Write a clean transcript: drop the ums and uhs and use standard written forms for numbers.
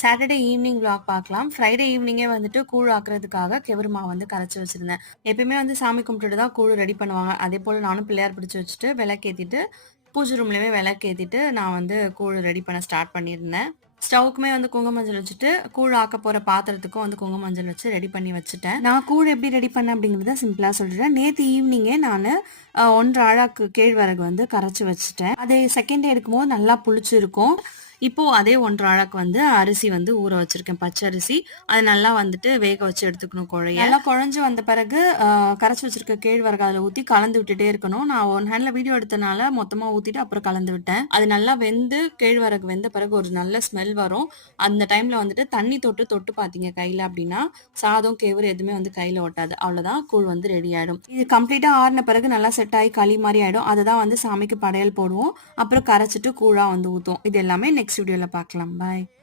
Saturday evening vlog பார்க்கலாம். Friday ஈவினிங்கே வந்துட்டு கூழ் ஆக்குறதுக்காக கெவுரு மாவு வந்து கரைச்சு வச்சிருந்தேன். எப்பயுமே வந்து சாமி கும்பிட்டுட்டு தான் கூழ் ரெடி பண்ணுவாங்க. அதே போல நானும் பிள்ளையார் பிடிச்சு வச்சுட்டு விளக்கேத்திட்டு பூஜை ரூம்லயுமே விளக்கேத்திட்டு நான் வந்து கூழ் ரெடி பண்ண ஸ்டார்ட் பண்ணியிருந்தேன். ஸ்டவ்க்குமே வந்து குங்கும மஞ்சள் வச்சுட்டு கூழ் ஆக்க போற பாத்திரத்துக்கும் வந்து குங்கும மஞ்சள் வச்சு ரெடி பண்ணி வச்சுட்டேன். நான் கூழ் எப்படி ரெடி பண்ணேன் அப்படிங்கறத சிம்பிளா சொல்றேன். நேத்து ஈவினிங்கே நான் 1 அழாக்கு கேழ்வரகு வந்து கரைச்சு வச்சுட்டேன். அது செகண்ட் டே எடுக்கும்போது நல்லா புளிச்சிருக்கும். இப்போ அதே 1 அழாக்கு வந்து அரிசி வந்து ஊற வச்சிருக்கேன், பச்சரிசி. அது நல்லா வந்துட்டு வேக வச்சு எடுத்துக்கணும் குழைய. நல்லா குழஞ்சு வந்த பிறகு கரைச்சு வச்சிருக்க கேழ்வரகு அதில் ஊற்றி கலந்து விட்டுட்டே இருக்கணும். நான் ஒன் ஹேண்ட்ல வீடியோ எடுத்தனால மொத்தமாக ஊற்றிட்டு அப்புறம் கலந்து விட்டேன். அது நல்லா வெந்து கேழ்வரகு வெந்த பிறகு ஒரு நல்ல ஸ்மெல் வரும். அந்த டைம்ல வந்துட்டு தண்ணி தொட்டு தொட்டு பார்த்தீங்க கையில் அப்படின்னா சாதம் கேவுரு எதுவுமே வந்து கையில் ஒட்டாது. அவ்வளோதான், கூழ் வந்து ரெடி ஆகிடும். இது கம்ப்ளீட்டாக ஆறின பிறகு நல்லா செட் ஆகி களி மாதிரி ஆகிடும். அதை தான் வந்து சாமிக்கு படையல் போடுவோம். அப்புறம் கரைச்சிட்டு கூழா வந்து ஊற்றுவோம். இது எல்லாமே நெக்ஸ்ட் வீடியோல பார்க்கலாம். பாய்.